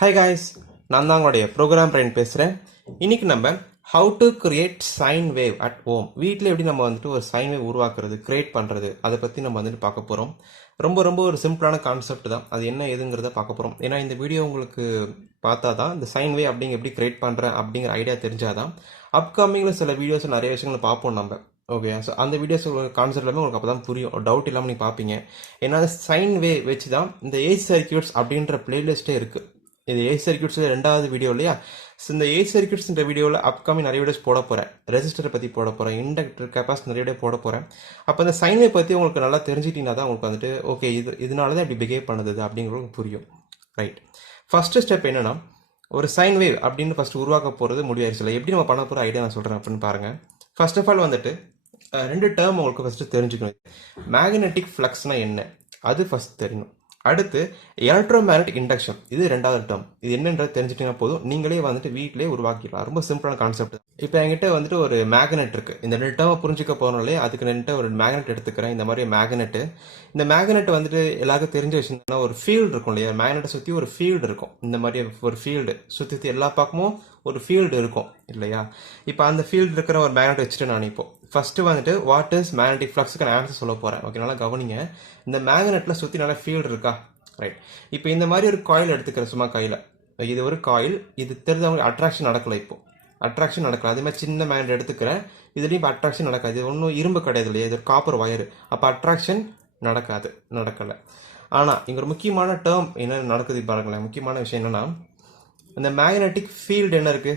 Hi guys, நான் தான் உங்களுடைய ப்ரோக்ராம் பிரெயின் பேசுகிறேன். இன்னைக்கு நம்ம how to create sine wave at home. வீட்டில் எப்படி நம்ம வந்துட்டு ஒரு சைன் வேவ் உருவாக்குறது, கிரியேட் பண்ணுறது, அதை பற்றி நம்ம வந்துட்டு பார்க்க போகிறோம். ரொம்ப ஒரு சிம்பிளான கான்செப்ட் தான். அது என்ன ஏதுங்கிறத பார்க்க போகிறோம். ஏன்னா இந்த வீடியோ உங்களுக்கு பார்த்தா தான் இந்த சைன் வேவ் அப்படிங்க எப்படி கிரியேட் பண்ணுறேன் அப்படிங்கிற ஐடியா தெரிஞ்சாதான் அப்கமிங்கில் சில வீடியோஸ் நிறைய விஷயங்களை பார்ப்போம் நம்ம. ஓகே, ஸோ அந்த வீடியோஸ் கான்செப்ட் எல்லாமே உங்களுக்கு அப்போ தான் புரியும், டவுட் இல்லாமல் நீங்கள் பார்ப்பீங்க. ஏன்னா சைன் வேவ் வச்சு தான் இந்த ஏசி சர்க்கியூட்ஸ் அப்படின்ற பிளேலிஸ்ட்டே இருக்குது. இது ஏசி சர்க்கியூட்ஸ் ரெண்டாவது வீடியோ இல்லையா? ஸோ இந்த ஏசி சர்க்கியூட்ஸ்ன்ற வீடியோவில் அப்கமிங் நிறைய வீடியோஸ் போட போகிறேன். ரெசிஸ்டரை பற்றி போட போகிறேன், இண்டக்டர் கெப்பாசிட்டி நிறைய வீடியோ போட போகிறேன். அப்போ இந்த சைன் வேவ் பற்றி உங்களுக்கு நல்லா தெரிஞ்சிட்டிங்கன்னா தான் உங்களுக்கு வந்துட்டு ஓகே இதனால தான் இப்படி பிஹேவ் பண்ணுது அப்படிங்கிறது புரியும். ரைட், ஃபஸ்ட்டு ஸ்டெப் என்னென்னா, ஒரு சைன் வேவ் அப்படின்னு ஃபஸ்ட்டு உருவாக்க போகிறது முடிவாயிருச்சு. எப்படி நம்ம பண்ண போகிற ஐடியா நான் சொல்கிறேன் அப்படின்னு பாருங்கள். ஃபர்ஸ்ட் ஆஃப் ஆல் வந்துட்டு ரெண்டு டேர்ம் உங்களுக்கு ஃபஸ்ட்டு தெரிஞ்சுக்கணும். மேக்னெட்டிக் ஃப்ளக்ஸ்னால் என்ன, அது ஃபஸ்ட் தெரியணும். அடுத்து எலக்ட்ரோமேக்னெட்டிக் இண்டக்ஷன், இது ரெண்டாவது டேர்ம். இது என்னன்றது தெரிஞ்சுட்டீங்கன்னா போதும், நீங்களே வந்துட்டு வீட்டிலே உருவாக்கிடலாம். ரொம்ப சிம்பிளான கான்செப்ட். இப்போ என்கிட்ட வந்துட்டு ஒரு மேக்னெட் இருக்கு. இந்த ரெண்டு டேர்ம் புரிஞ்சுக்க போறோம்லே அதுக்கு ரெண்டு ஒரு மேக்னெட் எடுத்துக்கிறேன். இந்த மாதிரி மேக்னெட், இந்த மேக்னெட் வந்துட்டு எல்லாருக்கும் தெரிஞ்ச விஷயம், ஒரு ஃபீல்டு இருக்கும் இல்லையா? மேக்னெட்டை சுற்றி ஒரு ஃபீல்டு இருக்கும். இந்த மாதிரி ஒரு ஃபீல்டு சுற்றி எல்லா பக்கமும் ஒரு ஃபீல்டு இருக்கும் இல்லையா? இப்போ அந்த ஃபீல்டு இருக்கிற ஒரு மேக்னெட் வச்சுட்டு நான் இப்போ ஃபர்ஸ்ட் வந்துட்டு வாட் இஸ் மேக்னெட்டிக் ஃப்ளக்ஸுக்கு நான் ஆன்சர் சொல்ல போறேன். ஓகே, நல்லா கவனிங்க. இந்த மேக்னெட்ல சுற்றி நல்லா ஃபீல்டு இருக்கா? ரைட். இப்போ இந்த மாதிரி ஒரு காயில் எடுத்துக்கிறேன் சும்மா கையில். இது ஒரு காயில். இது தெரிஞ்சவங்க அட்ராக்ஷன் நடக்கல. இப்போ அட்ராக்ஷன் நடக்கல. அதே மாதிரி சின்ன மேக்னெட் எடுத்துக்கிறேன். இதுலேயும் இப்போ அட்ராக்ஷன் நடக்காது. இது ஒன்றும் இரும்பு கிடையாது இல்லையா? இது ஒரு காப்பர் வயரு. அப்போ அட்ராக்ஷன் நடக்கலை. ஆனால் இங்கே ஒரு முக்கியமான டேர்ம் என்ன நடக்குது பாருங்களேன். முக்கியமான விஷயம் என்னன்னா, இந்த மேக்னெட்டிக் ஃபீல்டு என்ன இருக்கு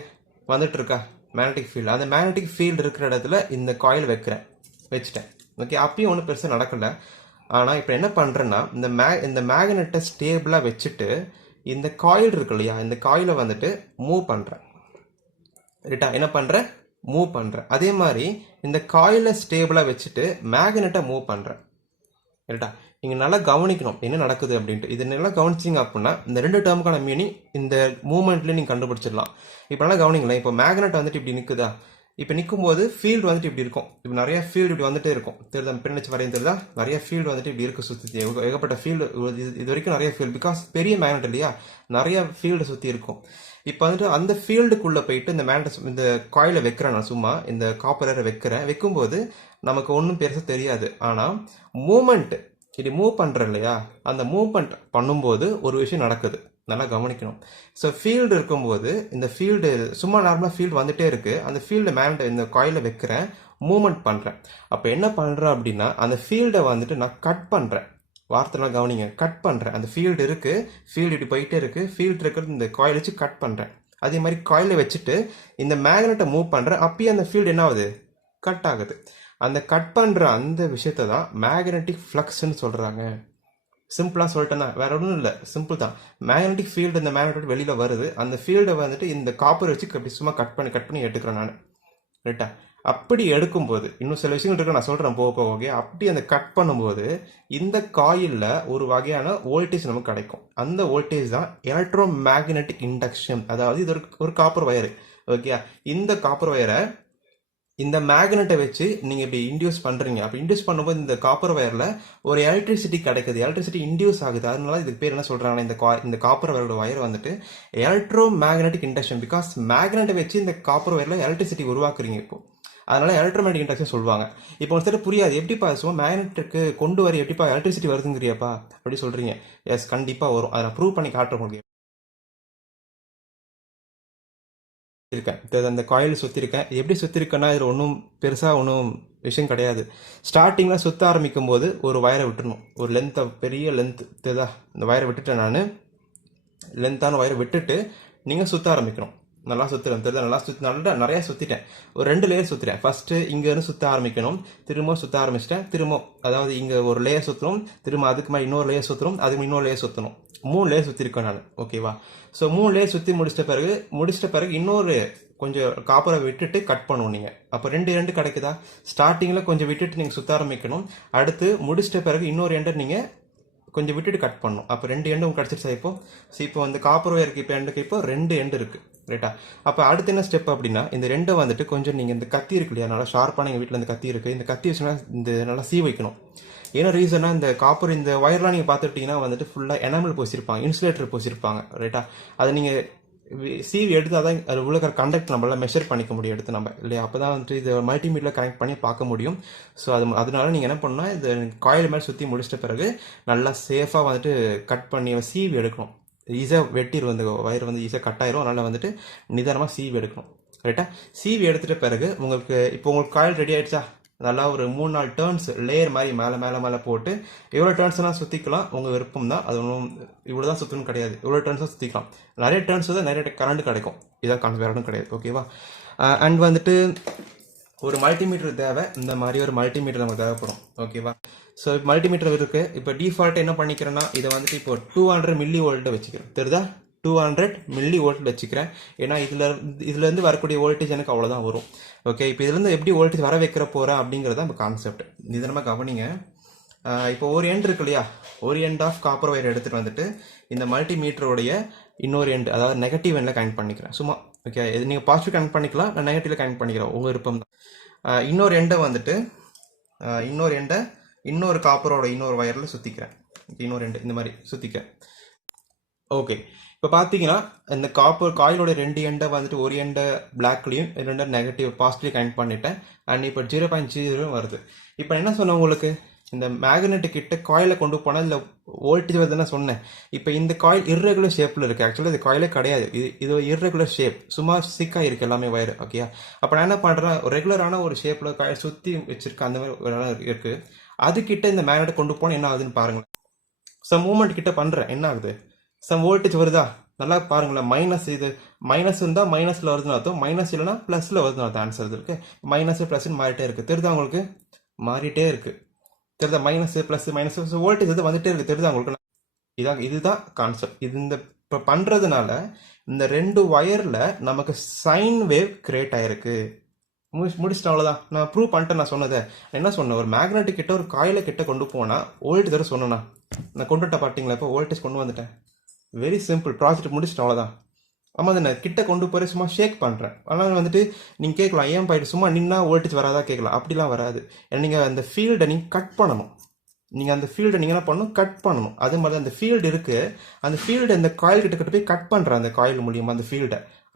வந்துட்டு இருக்கா? Magnetic field. அந்த மேக்னெட்டிக் ஃபீல்டு இருக்கிற இடத்துல இந்த காயில் வச்சுட்டேன். ஓகே, அப்பயும் ஒன்றும் பெருசாக நடக்கல. ஆனால் இப்போ என்ன பண்ணுறேன்னா, இந்த மேக்னெட்டை ஸ்டேபிளாக வச்சுட்டு இந்த காயில் இருக்கு இல்லையா? இந்த காயிலை வந்துட்டு மூவ் பண்ணுறேன். ரைட்டா? என்ன பண்ணுறேன்? மூவ் பண்ணுறேன். அதே மாதிரி இந்த காயிலை ஸ்டேபிளாக வச்சுட்டு மேக்னெட்டை மூவ் பண்ணுறேன். ரைட்டா? நீங்கள் நல்லா கவனிக்கணும் என்ன நடக்குது அப்படின்ட்டு. இது நல்லா கவனிச்சிங்க அப்படின்னா இந்த ரெண்டு டேர்முக்கான மீனிங் இந்த மூவ்மெண்ட்லேயே நீங்கள் கண்டுபிடிச்சிடலாம். இப்போ நல்லா கவனிங்களேன். இப்போ மேக்னெட் வந்துட்டு இப்படி நிற்குதா? இப்போ நிற்கும் போது ஃபீல்டு வந்துட்டு இப்படி இருக்கும். இப்போ நிறைய ஃபீல்டு இப்படி வந்துட்டே இருக்கும். தெரியுதா? பின்னச்சு வரையும் தெரியுதா? நிறைய ஃபீல்டு வந்துட்டு இப்படி இருக்கு. சுற்றி ஏகப்பட்ட ஃபீல்டு. இது வரைக்கும் நிறைய ஃபீல்டு. பிகாஸ் பெரிய மேக்னெட் இல்லையா? நிறைய ஃபீல்டு சுற்றி இருக்கும். இப்போ வந்துட்டு அந்த ஃபீல்டுக்குள்ளே போயிட்டு இந்த மேக்னெட் இந்த காயிலை வைக்கிறேன். நான் சும்மா இந்த காப்பரை வைக்கும்போது நமக்கு ஒன்றும் பெருசாக தெரியாது. ஆனால் மூமெண்ட் இது மூவ் பண்ணுறேன் இல்லையா? அந்த மூவ்மெண்ட் பண்ணும்போது ஒரு விஷயம் நடக்குது. நல்லா கவனிக்கணும். ஸோ ஃபீல்டு இருக்கும்போது இந்த ஃபீல்டு சும்மா நார்மலாக ஃபீல்டு வந்துட்டே இருக்கு. அந்த ஃபீல்டு மேக்னெட் இந்த காயில வைக்கிறேன், மூவ்மெண்ட் பண்ணுறேன். அப்போ என்ன பண்ணுறேன் அப்படின்னா, அந்த ஃபீல்டை வந்துட்டு நான் கட் பண்ணுறேன். வார்த்தைலாம் கவனிங்க, கட் பண்ணுறேன். அந்த ஃபீல்டு இருக்கு, ஃபீல்டு இப்படி போயிட்டே இருக்கு. ஃபீல்டு இருக்கிறது இந்த காயில் வச்சு கட் பண்ணுறேன். அதே மாதிரி காயிலை வச்சுட்டு இந்த மேக்னெட்டை மூவ் பண்ணுறேன். அப்பயே அந்த ஃபீல்டு என்ன ஆகுது? கட் ஆகுது. அந்த கட் பண்ணுற அந்த விஷயத்தை தான் மேக்னெட்டிக் ஃப்ளக்ஸ்ன்னு சொல்கிறாங்க. சிம்பிளாக சொல்லிட்டேன்னா வேற ஒன்றும் இல்லை, சிம்பிள் தான். மேக்னெட்டிக் ஃபீல்டு இந்த மேக்னெட் வெளியில் வருது. அந்த ஃபீல்டை வந்துட்டு இந்த காப்பர் வச்சு அப்படி சும்மா கட் பண்ணி எடுத்துக்கிறேன் நான். ரைட்டா? அப்படி எடுக்கும்போது இன்னும் சில விஷயங்கள் இருக்கு, நான் சொல்கிறேன் போக. ஓகே, அப்படி அந்த கட் பண்ணும்போது இந்த காயிலில் ஒரு வகையான வோல்டேஜ் நமக்கு கிடைக்கும். அந்த வோல்டேஜ் தான் எலக்ட்ரோ மேக்னெட்டிக் இண்டக்ஷன். அதாவது இது ஒரு காப்பர் வயரு. ஓகே, இந்த காப்பர் வயரை இந்த மேக்னெட்டை வச்சு நீங்கள் இப்படி இன்டியூஸ் பண்ணுறீங்க. அப்போ இன்டியூஸ் பண்ணும்போது இந்த காப்பர் வயரில் ஒரு எலக்ட்ரிசிட்டி கிடைக்குது. எலக்ட்ரிசிட்டி இன்டியூஸ் ஆகுது. அதனால இதுக்கு பேர் என்ன சொல்கிறாங்கன்னா, இந்த காப்பர் வயரோட வயர் வந்துட்டு எலக்ட்ரோ மேக்னெட்டிக் இண்டக்ஷன். பிகாஸ் மேக்னெட்டை வச்சு இந்த காப்பர் வயரில் எலக்ட்ரிசிட்டி உருவாக்குறீங்க. இப்போ அதனால எலக்ட்ரோமேட்டிக் இண்டக்ஷன் சொல்லுவாங்க. இப்போ ஒரு சில புரியாது, எப்படிப்பா சும்மா மேக்னெட்டுக்கு கொண்டு வர எப்படிப்பா எலக்ட்ரிசிட்டி வருதுங்கிறியாப்பா அப்படி சொல்கிறீங்க. எஸ், கண்டிப்பாக வரும். அதை நான் ப்ரூவ் பண்ணி காட்டுறேன் உங்களுக்கு. இருக்கேன் அந்த காயில் சுற்றிருக்கேன். எப்படி சுற்றிருக்கேன்னா இதில் ஒன்றும் பெருசாக ஒன்றும் விஷயம் கிடையாது. ஸ்டார்டிங்கில் சுற்ற ஆரம்பிக்கும் போது ஒரு வயரை விட்டுணும். ஒரு லென்த்தை, பெரிய லென்த் தெரியுதா? இந்த வயரை விட்டுட்டேன் நான். லென்த்தான வயரை விட்டுட்டு நீங்கள் சுற்ற ஆரம்பிக்கணும். நல்லா சுற்றுறேன் தெரியுதா? நல்லா நிறையா சுற்றிட்டேன். ஒரு 2 லேயர் சுற்றுறேன். ஃபஸ்ட்டு இங்கேருந்து சுற்ற ஆரம்பிக்கணும். திரும்ப சுற்ற ஆரம்பிச்சிட்டேன். திரும்ப அதாவது இங்கே ஒரு லேயர் சுற்றணும். திரும்ப அதுக்கு மேலே இன்னொரு லேயர் சுற்றணும். அதுக்கு இன்னொரு லேயர் சுற்றணும். 3 லேயர் சுற்றிருக்கேன் நான். ஓகேவா? ஸோ 3 லேயர் சுற்றி முடிச்சிட்ட பிறகு இன்னொரு கொஞ்சம் காப்பரை விட்டுட்டு கட் பண்ணுவோம் நீங்கள். அப்போ 2 கிடைக்குதா? ஸ்டார்டிங்கில் கொஞ்சம் விட்டுட்டு நீங்கள் சுற்ற ஆரம்பிக்கணும். அடுத்து முடிச்சிட்ட பிறகு இன்னொரு எண்டை நீங்கள் கொஞ்சம் விட்டுட்டு கட் பண்ணணும். அப்போ 2 எண்டும் கிடச்சிருச்சா இப்போ. ஸோ இப்போ வந்து காப்பர் ஒயருக்கு இப்போ எண்டுக்கு இப்போ 2 எண்டு இருக்குது ரைட்டா. அப்போ அடுத்து என்ன ஸ்டெப் அப்படின்னா இந்த 2 வந்துட்டு கொஞ்சம் நீங்கள் இந்த கத்தி இருக்கு இல்லையா, நல்லா ஷார்ப்பான எங்கள் வீட்டில் இந்த கத்தி இருக்குது, இந்த கத்தி வச்சுன்னா இந்த நல்லா சீ வைக்கணும். ஏன்னா ரீசனா இந்த காப்பர் இந்த ஒயர்லாம் நீங்கள் பார்த்துட்டிங்கன்னா வந்துட்டு ஃபுல்லாக எனாமல் பூசிருப்பாங்க, இன்சுலேட்டர் பூசிருப்பாங்க ரைட்டா. அதை நீங்கள் சீவி எடுத்தால் தான் அது உள்ள கண்டக்ட் நம்மளால் மெஷர் பண்ணிக்க முடியும் எடுத்து நம்ம இல்லையா. அப்போ தான் வந்துட்டு இது மல்டிமீட்டரில் கனெக்ட் பண்ணி பார்க்க முடியும். ஸோ அதனால நீங்கள் என்ன பண்ணால் இந்த காயில் மேலே சுற்றி முடிச்சிட்ட பிறகு நல்லா சேஃபாக வந்துட்டு கட் பண்ணி சீவி எடுக்கணும். ஈஸியாக வெட்டிடும், இந்த ஒயர் வந்து ஈஸியாக கட் ஆயிரும். அதனால் வந்துட்டு நிதானமாக சீவி எடுக்கணும் ரைட்டா. சீவி எடுத்துகிட்ட பிறகு உங்களுக்கு காயில் ரெடி ஆகிடுச்சா, நல்லா ஒரு 3-4 டேர்ன்ஸ் லேயர் மாதிரி மேலே மேலே மேலே போட்டு எவ்வளோ டேர்ன்ஸ்லாம் சுற்றிக்கலாம் உங்கள் விருப்பம் தான். அது ஒன்றும் இவ்வளோ தான் சுற்றணும் கிடையாது, எவ்வளோ டேர்ன்ஸாக சுற்றிக்கலாம். நிறைய டேர்ன்ஸ் தான் நிறைய கரண்ட் கிடைக்கும், இதான் வேற ஒன்றும் கிடையாது ஓகேவா. அண்ட் வந்துட்டு ஒரு மல்டிமீட்டர் தேவை, இந்த மாதிரி ஒரு மல்டிமீட்டர் நமக்கு தேவைப்படும் ஓகேவா. ஸோ மல்டிமீட்டர் இருக்குது. இப்போ டிஃபால்ட் என்ன பண்ணிக்கிறேன்னா இதை வந்துட்டு இப்போ 200 மில்லி வோல்ட்டை வச்சுக்கிறேன், தெரியுதா. 200 மில்லி வோல்ட் வச்சுக்கிறேன். ஏன்னா இதுலேருந்து வரக்கூடிய வோல்டேஜ் எனக்கு அவ்வளோதான் வரும் ஓகே. இப்போ இதுலேருந்து எப்படி வோல்டேஜ் வர வைக்கிற போகிறேன் அப்படிங்கிறத இப்போ கான்செப்ட் நிதானமாக கவனிங்க. இப்போ ஒரு எண்ட் இருக்கு இல்லையா, ஒரு எண்ட் ஆஃப் காப்பர் ஒயர் எடுத்துகிட்டு வந்துட்டு இந்த மல்டிமீட்டருடைய இன்னொரு எண்ட், அதாவது நெகட்டிவ் எண்டில் கனெக்ட் பண்ணிக்கிறேன் சும்மா ஓகே. இது நீங்கள் பாசிட்டிவ் கனெக்ட் பண்ணிக்கலாம், நான் நெகட்டிவில் கனெக்ட் பண்ணிக்கிறேன், உங்கள் விருப்பம் தான். இன்னொரு எண்டை வந்துட்டு இன்னொரு காப்பரோட இன்னொரு ஒயரில் சுற்றிக்கிறேன். இன்னொரு எண்டு இந்த மாதிரி சுற்றிக்கிறேன் ஓகே. இப்போ பார்த்தீங்கன்னா இந்த காப்பர் காயிலோட 2 எண்டை வந்துட்டு ஒரு எண்டை பிளாக்லையும் 2 நெகட்டிவ் பாசிட்டிவ் கனெக்ட் பண்ணிட்டேன். அண்ட் இப்போ 0.0 வருது. இப்போ என்ன சொன்னேன் உங்களுக்கு, இந்த மேக்னெட் கிட்ட காயிலை கொண்டு போனால் இல்லை வோல்டேஜ் வருதுன்னு சொன்னேன். இப்போ இந்த காயில் இர்ரெகுலர் ஷேப்பில் இருக்குது, ஆக்சுவலாக இது காயிலே கிடையாது, இது இர்ரெகுலர் ஷேப், சும்மா சிக்காக இருக்குது எல்லாமே ஒயர் ஓகே. அப்போ நான் என்ன பண்ணுறேன், ஒரு ரெகுலரான ஒரு ஷேப்பில் காயில் சுற்றி வச்சிருக்கேன், அந்த மாதிரி ஒரு இடம் இருக்குது. அதுக்கிட்ட இந்த மேக்னெட்டை கொண்டு போனால் என்ன ஆகுதுன்னு பாருங்களேன். சம் மூமெண்ட் கிட்ட பண்ணுறேன், என்ன ஆகுது, சம் வோல்டேஜ் வருதா, நல்லா பாருங்களேன். மைனஸ், இது மைனஸ் இருந்தால் மைனஸில் வருதுன்னு அர்த்தம், மைனஸ் இல்லைனா ப்ளஸில் வருதுன்னு அர்த்தம். ஆன்சர் இருக்கு, மைனஸ் ப்ளஸ்ன்னு மாறிட்டே இருக்குது, தெரியுதா உங்களுக்கு, மாறிட்டே இருக்குது தெரியுதா. மைனஸ் ப்ளஸ் மைனஸ் வோல்டேஜ் வந்து வந்துட்டே இருக்குது, தெரியுதா உங்களுக்கு. இதுதான் கான்செப்ட். இது இந்த இப்போ பண்ணுறதுனால இந்த 2 ஒயரில் நமக்கு சைன் வேவ் கிரியேட் ஆயிருக்கு. முடிச்சிட்டு அவ்வளோதான், நான் ப்ரூவ் பண்ணிட்டேன். நான் சொன்னதை என்ன சொன்னேன், ஒரு மேக்னெட்டிக் கிட்ட ஒரு காயிலை கிட்ட கொண்டு போனால் வோல்டேஜ் தர சொன்னேன்னா, நான் கொண்டுட்டேன் பார்த்தீங்களா. இப்போ வோல்டேஜ் கொண்டு வந்துட்டேன், வெரி சிம்பிள், ப்ராஜெக்ட் முடிச்சிட்டு அவ்வளோதான். ஆமாம், நான் கிட்ட கொண்டு போய் சும்மா ஷேக் பண்ணுறேன். அதனால் வந்துட்டு நீங்கள் கேட்கலாம், ஏன் போயிட்டு சும்மா நின்னா வோல்டேஜ் வராதா கேட்கலாம். அப்படிலாம் வராது. ஏன்னா நீங்கள் அந்த ஃபீல்டை நீங்கள் கட் பண்ணணும். நீங்கள் அந்த ஃபீல்டை நீங்கள் என்ன பண்ணணும், கட் பண்ணணும். அது மாதிரி அந்த ஃபீல்டு இருக்குது, அந்த ஃபீல்டு அந்த காயில் கிட்ட போய் கட் பண்ணுறேன், அந்த காயில் மூலியமாக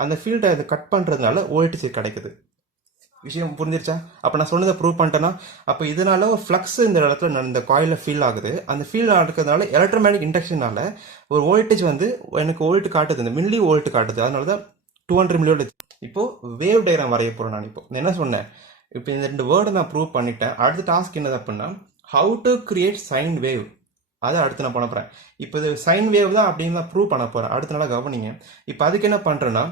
அந்த ஃபீல்டை அதை கட் பண்ணுறதுனால வோல்டேஜ் கிடைக்குது. விஷயம் புரிஞ்சிருச்சா. அப்போ நான் சொன்னதை ப்ரூவ் பண்ணிட்டேன்னா, அப்போ இதனால ஒரு ஃப்ளக்ஸ் இந்த இடத்துல இந்த காயிலில் ஃபீல் ஆகுது. அந்த ஃபீல் ஆகிறதுனால எலக்ட்ரோமேட்டிக் இண்டக்ஷனால ஒரு வோல்டேஜ் வந்து எனக்கு வோல்ட் காட்டுது, இந்த மில்லி வோல்ட் காட்டுது. அதனால தான் 200 மில்லி வோல்ட். இப்போ வேவ் டயக்ராம் வரைய போகிறேன் நான். இப்போ என்ன சொன்னேன், இப்போ இந்த 2 வேர்டை நான் ப்ரூவ் பண்ணிட்டேன். அடுத்த டாஸ்க் என்னது அப்படின்னா, how to create sine wave, அதை அடுத்து நான் பண்ண போகிறேன். இப்போ இது சைன் வேவ் தான் அப்படின்னு நான் ப்ரூவ் பண்ண போகிறேன். அடுத்த நாளாக கவனிங்க. இப்போ அதுக்கு என்ன பண்ணுறேன்னா,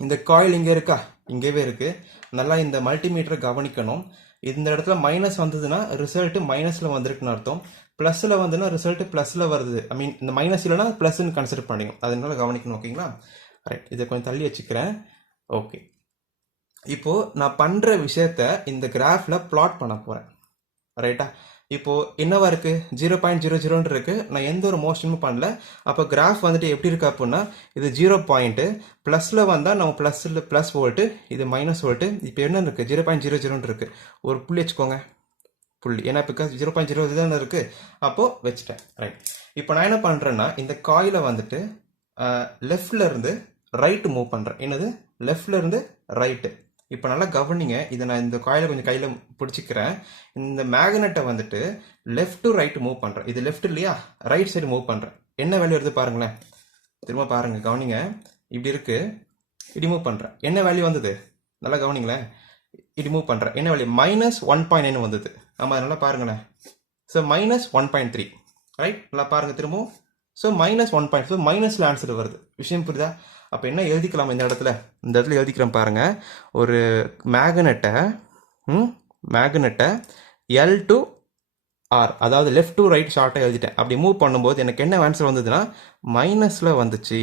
இந்த காயில் இங்கே இருக்கா, இங்கேவே இருக்கு. நல்லா இந்த மல்டிமீட்டரை கவனிக்கணும். இந்த இடத்துல மைனஸ் வந்ததுன்னா ரிசல்ட் மைனஸ்ல வந்திருக்குன்னு அர்த்தம், பிளஸ்ல வந்துன்னா ரிசல்ட் பிளஸ்ல வருது. ஐ மீன் இந்த மைனஸ் இல்லைன்னா பிளஸ்ன்னு கன்சிடர் பண்ணிக்கணும், அதனால கவனிக்கணும் ஓகேங்களா. ரைட், இதை கொஞ்சம் தள்ளி வச்சுக்கிறேன் ஓகே. இப்போ நான் பண்ற விஷயத்த இந்த கிராஃப்ல பிளாட் பண்ண போறேன் ரைட்டா. இப்போ என்னவா இருக்கு, 0.00 இருக்கு. நான் எந்த ஒரு மோஷனும் பண்ணல. அப்போ கிராஃப் வந்துட்டு எப்படி இருக்கு அப்படின்னா, இது 0 பாயிண்ட், பிளஸ்ல வந்தா நம்ம பிளஸ் வோல்ட்டு, இது மைனஸ் வோல்ட்டு. இப்போ என்ன இருக்கு, 0.00 இருக்கு. ஒரு புள்ளி வச்சுக்கோங்க, புள்ளி, ஏன்னா இப்போ 0.00 தான் இருக்கு. அப்போ வச்சுட்டேன் ரைட். இப்போ நான் என்ன பண்றேன்னா, இந்த காயிலை வந்துட்டு லெஃப்ட்ல இருந்து ரைட் மூவ் பண்றேன். என்னது, லெஃப்ட்ல இருந்து ரைட்டு. இப்போ நல்லா கவனிங்க, இதை நான் இந்த காயிலை கொஞ்சம் கையில் பிடிச்சிக்கிறேன். இந்த மேக்னெட்டை வந்துட்டு லெஃப்ட் டு ரைட் மூவ் பண்ணுறேன். இது லெஃப்ட் இல்லையா, ரைட் சைடு மூவ் பண்ணுறேன். என்ன வேல்யூ வருது பாருங்களேன், திரும்ப பாருங்க, கவனிங்க. இப்படி இருக்கு, இப்படி மூவ் பண்ணுறேன். என்ன வேல்யூ வந்தது, நல்லா கவனிங்களேன். இப்படி மூவ் பண்ணுறேன், என்ன வேல்யூ, -1.9 வந்தது. ஆமாம், நல்லா பாருங்களேன். ஸோ -1.3 ரைட், நல்லா பாருங்க திரும்பவும். ஸோ -1.5, ஸோ மைனஸில் ஆன்சர் வருது. விஷயம் புரியுதா. அப்போ என்ன எழுதிக்கலாம் இந்த இடத்துல எழுதிக்கிறேன் பாருங்க. ஒரு மேக்னெட்டை எல் டு ஆர், அதாவது லெஃப்ட் டு ரைட் ஷார்ட்டாக எழுதிட்டேன். அப்படி மூவ் பண்ணும்போது எனக்கு என்ன ஆன்சர் வந்ததுன்னா மைனஸில் வந்துச்சு.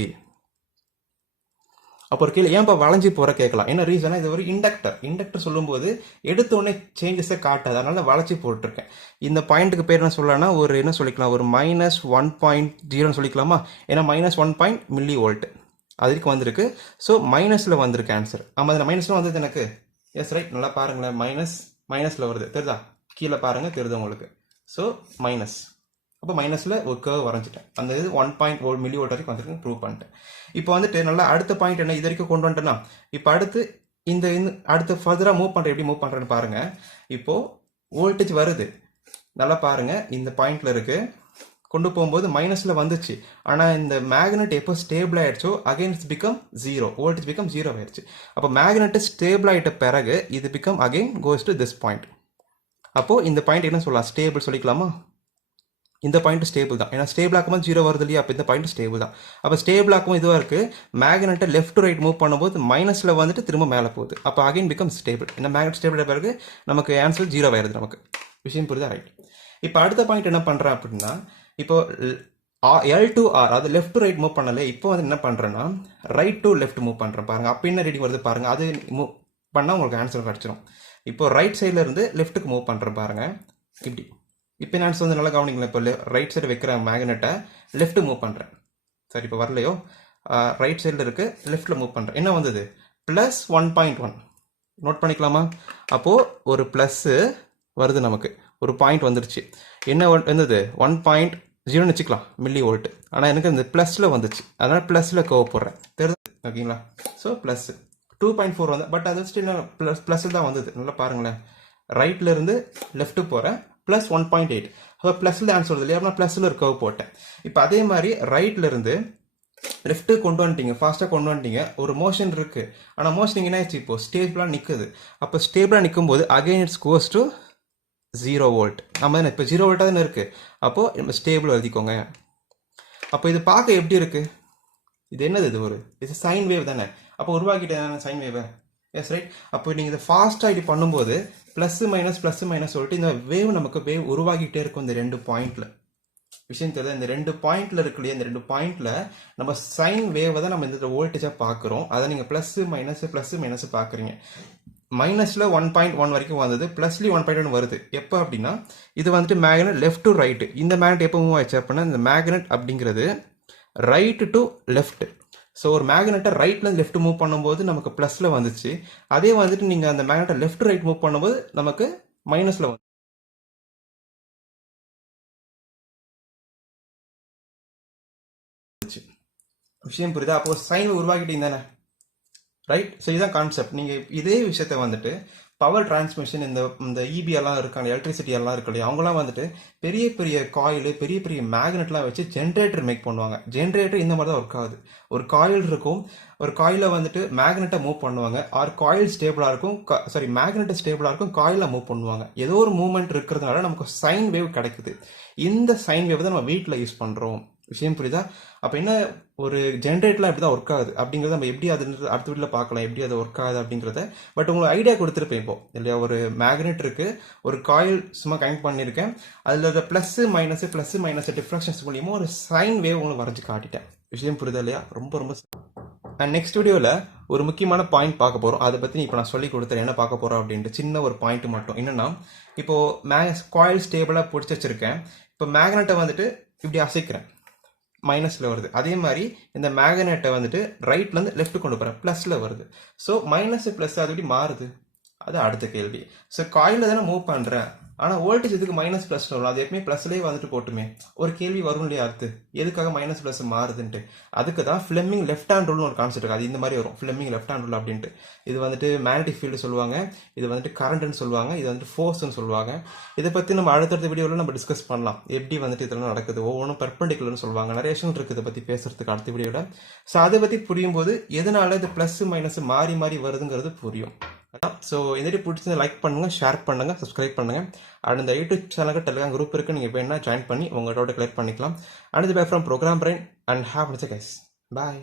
அப்போ ஒரு கேள்வி ஏன்ப்பா வளைஞ்சி போகிற கேட்கலாம். என்ன ரீசனா, இது ஒரு இண்டக்டர் சொல்லும்போது எடுத்த உடனே சேஞ்சஸை காட்டாது, அதனால வளைச்சி போட்டிருக்கேன். இந்த பாயிண்ட்டுக்கு பேர் என்ன சொல்லலாம்னா ஒரு என்ன சொல்லிக்கலாம், ஒரு -1.0 சொல்லிக்கலாமா. ஏன்னா -1 மில்லி வோல்ட் அதுக்கு வந்திருக்கு. ஸோ மைனஸில் வந்திருக்கு ஆன்சர். ஆமாம், அதில் மைனஸில் வந்தது எனக்கு. எஸ் ரைட், நல்லா பாருங்களேன். மைனஸில் வருது தெரியுதா, கீழே பாருங்கள் தெரியுது உங்களுக்கு. ஸோ மைனஸ், அப்போ மைனஸில் ஒரு கர்வ் வரைஞ்சிட்டேன். அந்த இது 1.1 மில்லி வோல்ட் வரைக்கும் வந்துருக்கு, ப்ரூவ் பண்ணிட்டேன். இப்போ வந்துட்டு நல்லா அடுத்த பாயிண்ட் என்ன, இது வரைக்கும் கொண்டு வந்துட்டேன்னா இப்போ அடுத்து இந்த அடுத்து ஃபர்தராக மூவ் பண்ணுறேன். எப்படி மூவ் பண்ணுறேன்னு பாருங்கள். இப்போது வோல்டேஜ் வருது, நல்லா பாருங்கள். இந்த பாயிண்டில் இருக்குது, கொண்டு போகும்போது மைனஸில் வந்துச்சு. ஆனால் இந்த மேக்னெட் எப்போ ஸ்டேபிள் ஆகிடுச்சோ again it's become 0, voltage become 0 ஆயிடுச்சு. அப்போ மேக்னெட் ஸ்டேபிள் ஆகிட்ட பிறகு இது become again goes to this point. அப்போது இந்த பாயிண்ட் என்ன சொல்லலாம், ஸ்டேபிள் சொல்லிக்கலாமா. இந்த பாயிண்ட் ஸ்டேபிள் தான், ஏன்னா ஸ்டேபிள் ஆக்கும்போது 0 வருது இல்லையா. அப்போ இந்த பாயிண்ட் ஸ்டேபிள் தான். அப்போ ஸ்டேபிள் ஆக்கும்போது இதுவாக இருக்குது. மேக்னெட்டை லெஃப்ட் டு ரைட் மூவ் பண்ணும்போது மைனஸில் வந்துட்டு திரும்ப மேலே போகுது. அப்போ அகைன் பிகம் ஸ்டேபிள். ஏன்னா மேக்னெட் ஸ்டேபிள் பிறகு நமக்கு ஆன்சர் 0 ஆயிடுது நமக்கு. விஷயம் புரியுதா, ரைட். இப்போ அடுத்த பாயிண்ட் என்ன பண்ணுறேன் அப்படின்னா, இப்போ L to R, அது லெஃப்ட் டு ரைட் மூவ் பண்ணல. இப்போ வந்து என்ன பண்ணுறேன்னா ரைட் டு லெஃப்ட் மூவ் பண்ணுறேன். பாருங்கள், அப்போ என்ன ரீடிங் வருது பாருங்கள். அது மூவ் பண்ணால் உங்களுக்கு ஆன்சர் கிடச்சிரும். இப்போ ரைட் சைடில் இருந்து லெஃப்ட்டுக்கு மூவ் பண்ணுறேன் பாருங்கள், இப்படி. இப்போ என்ன ஆன்சர் வந்து நல்லா கவனிங்களேன். இப்போ ரைட் சைடு வைக்கிற மேக்னெட்டை லெஃப்ட் மூவ் பண்ணுறேன். சரி, இப்போ வரலையோ, ரைட் சைடில் இருக்கு, லெஃப்ட்டில் மூவ் பண்ணுறேன். என்ன வந்தது, +1.1. நோட் பண்ணிக்கலாமா. அப்போது ஒரு ப்ளஸ்ஸு வருது, நமக்கு ஒரு பாயிண்ட் வந்துருச்சு. என்ன வந்தது, 1.0 வச்சுக்கலாம் மில்லி வோல்ட். ஆனால் எனக்கு இந்த ப்ளஸில் வந்துச்சு, அதனால் ப்ளஸில் கர்வ் போடுறேன். தெரியுது, ஓகேங்களா. ஸோ ப்ளஸ் 2.4 வந்து, பட் அது வச்சுட்டு என்ன ப்ளஸில் தான் வந்தது. நல்லா பாருங்களேன், ரைட்டில் இருந்து லெஃப்ட்டு போகிறேன், +1.8. அப்போ ப்ளஸில் ஆன்சர் வருது இல்லையா, அப்படின்னா ப்ளஸில் ஒரு கர்வ் போட்டேன். இப்போ அதே மாதிரி ரைட்டில் இருந்து லெஃப்ட்டு கொண்டு வந்துட்டீங்க, ஃபாஸ்ட்டாக கொண்டு வந்துட்டீங்க. ஒரு மோஷன் இருக்குது, ஆனால் மோஷன் என்ன ஆயிடுச்சு, இப்போ ஸ்டேபிளாக நிற்குது. அப்போ ஸ்டேபிளாக நிற்கும் போது again it's goes to 0 volt. நம்ம இப்போ 0 வோல்ட்டாக தானே இருக்குது. அப்போது நம்ம ஸ்டேபிள் எழுதிக்கோங்க. அப்போ இது பார்க்க எப்படி இருக்குது, இது என்னது, இது சைன் வேவ் தானே. அப்போ உருவாக்கிட்டேன் சைன் வேவை. Yes right. அப்போ நீங்கள் இதை ஃபாஸ்ட்டாக இப்படி பண்ணும்போது ப்ளஸ் மைனஸ் சொல்லிட்டு இந்த வேவ் நமக்கு வேவ் உருவாகிட்டே இருக்கும். இந்த 2 பாயிண்ட்ல விஷயம் தெரியுது. இந்த 2 பாயிண்ட்ல இருக்கு இல்லையா, இந்த 2 பாயிண்ட்ல நம்ம சைன் வேவை தான் நம்ம இந்த வோல்டேஜாக பார்க்குறோம். அதை நீங்கள் ப்ளஸ் மைனஸ் பார்க்குறீங்க. மைனஸில் 1.1 வரைக்கும் வந்தது, +1 1.1 வருது. எப்போ அப்படின்னா இது வந்துட்டு மேக்னெட் லெஃப்ட் டு ரைட்டு. இந்த மேக்னெட் எப்போ மூவ் ஆயிடுச்சு அப்படின்னா, இந்த மேக்னெட் அப்படிங்கிறது ரைட்டு டு லெஃப்ட். ஸோ ஒரு மேக்னெட்டை ரைட்லேருந்து லெஃப்ட் மூவ் பண்ணும்போது நமக்கு ப்ளஸில் வந்துச்சு. அதே வந்துட்டு நீங்கள் அந்த மேக்னெட்டை லெஃப்ட் ரைட் மூவ் பண்ணும்போது நமக்கு மைனஸில் வந்து. விஷயம் புரியுதா. அப்போ சைன் உருவாக்கிட்டீங்க தானே, ரைட். ஸோ இதுதான் கான்செப்ட். நீங்கள் இதே விஷயத்த வந்துட்டு பவர் டிரான்ஸ்மிஷன், இந்த இபி எல்லாம் இருக்காங்க, எலக்ட்ரிசிட்டி எல்லாம் இருக்கு இல்லையா, அவங்களாம் வந்துட்டு பெரிய பெரிய காயில், பெரிய பெரிய மேக்னெட்லாம் வச்சு ஜென்ரேட்டர் மேக் பண்ணுவாங்க. ஜென்ரேட்டர் இந்த மாதிரி தான் ஒர்க் ஆகுது. ஒரு காயில் இருக்கும், ஒரு காயில வந்துட்டு மேக்னெட்டை மூவ் பண்ணுவாங்க. ஆர் காயில் ஸ்டேபிளாக இருக்கும், மேக்னெட் ஸ்டேபிளாக இருக்கும், காயில மூவ் பண்ணுவாங்க. ஏதோ ஒரு மூவ்மெண்ட் இருக்கிறதுனால நமக்கு சைன் வேவ் கிடைக்குது. இந்த சைன் வேவ் தான் நம்ம வீட்டில் யூஸ் பண்ணுறோம். விஷயம் புரியுதா. அப்போ என்ன, ஒரு ஜென்ரேட்டர்லாம் எப்படி தான் ஒர்க் ஆகுது அப்படிங்கிறத நம்ம எப்படி அது அடுத்த வீட்டில் பார்க்கலாம், எப்படி அது ஒர்க் ஆகுது அப்படிங்கிறத. பட் உங்களுக்கு ஐடியா கொடுத்துருப்பேன் இப்போ இல்லையா. ஒரு மேக்னெட் இருக்கு, ஒரு காயில் சும்மா கனெக்ட் பண்ணியிருக்கேன், அதில் ப்ளஸ் மைனஸ் டிஃப்ராக்ஷன்ஸ் மூலியமாக ஒரு சைன் வேவ் உங்களுக்கு வரைஞ்சி காட்டிட்டேன். விஷயம் புரியுதா இல்லையா. ரொம்ப ரொம்ப அண்ட் நெக்ஸ்ட் வீடியோவில் ஒரு முக்கியமான பாயிண்ட் பார்க்க போகிறோம். அதை பற்றி இப்போ நான் சொல்லி கொடுத்துறேன், என்ன பார்க்க போகிறோம் அப்படின்ட்டு. சின்ன ஒரு பாயிண்ட் மட்டும் என்னென்னா, இப்போது காயில் ஸ்டேபிளாக பிடிச்சி வச்சுருக்கேன். இப்போ மேக்னெட்டை வந்துட்டு இப்படி அசைக்கிறேன், மைனஸில் வருது. அதே மாதிரி இந்த மேக்னெட்டை வந்துட்டு ரைட்லேருந்து லெஃப்ட் கொண்டு போகிறேன், ப்ளஸில் வருது. ஸோ மைனஸ் ப்ளஸ் அது எப்படி மாறுது, அது அடுத்த கேள்வி. ஸோ காயிலில் தானே மூவ் பண்ணுறேன், ஆனால் வோல்டேஜ் எதுக்கு மைனஸ் ப்ளஸ் வரும், அது எப்பவுமே ப்ளஸ்லேயே வந்துட்டு போட்டுமே. ஒரு கேள்வி வரும் இல்லையா, அடுத்து எதுக்காக மைனஸ் ப்ளஸ் மாறுதுன்ட்டு. அதுக்கு தான் ஃப்ளெமிங் லெஃப்ட் ஹேண்ட் ரூல்னு ஒரு கான்செப்ட் இருக்குது. அது இந்த மாதிரி வரும், ஃப்ளெமிங் லெஃப்ட் ஹேண்ட் ரூல் அப்படின்ட்டு. இது வந்துட்டு மேக்னெட்டிக் ஃபீல்டு சொல்லுவாங்க, இது வந்துட்டு கரண்ட்னு சொல்லுவாங்க, இது வந்துட்டு ஃபோர்ஸ்ன்னு சொல்லுவாங்க. இதை பற்றி நம்ம அடுத்தடுத்த வீடியோவில் நம்ம டிஸ்கஸ் பண்ணலாம், எப்படி வந்துட்டு இதெல்லாம் நடக்குது. ஒவ்வொன்றும் பெர்பெண்டிகுலர்னு சொல்லுவாங்க, நிறைய விஷயம் இருக்குது இதை பற்றி பேசுறதுக்கு அடுத்த வீடியோவில். ஸோ அதை பற்றி புரியும் போது எதனால இது ப்ளஸ் மைனஸ் மாறி மாறி வருதுங்கிறது புரியும். ஸோ இந்த வீடியோ பிடிச்சதை லைக் பண்ணுங்க, ஷேர் பண்ணுங்க, சப்ஸ்கிரைப் பண்ணுங்க. அண்ட் இந்த யூடியூப் சேனலுக்கு டெலிகிராம் குரூப் இருக்கு, நீங்கள் வேணா ஜாயின் பண்ணி உங்களோட கிளியர் பண்ணிக்கலாம். And bye from program brain and have nice day guys. Bye.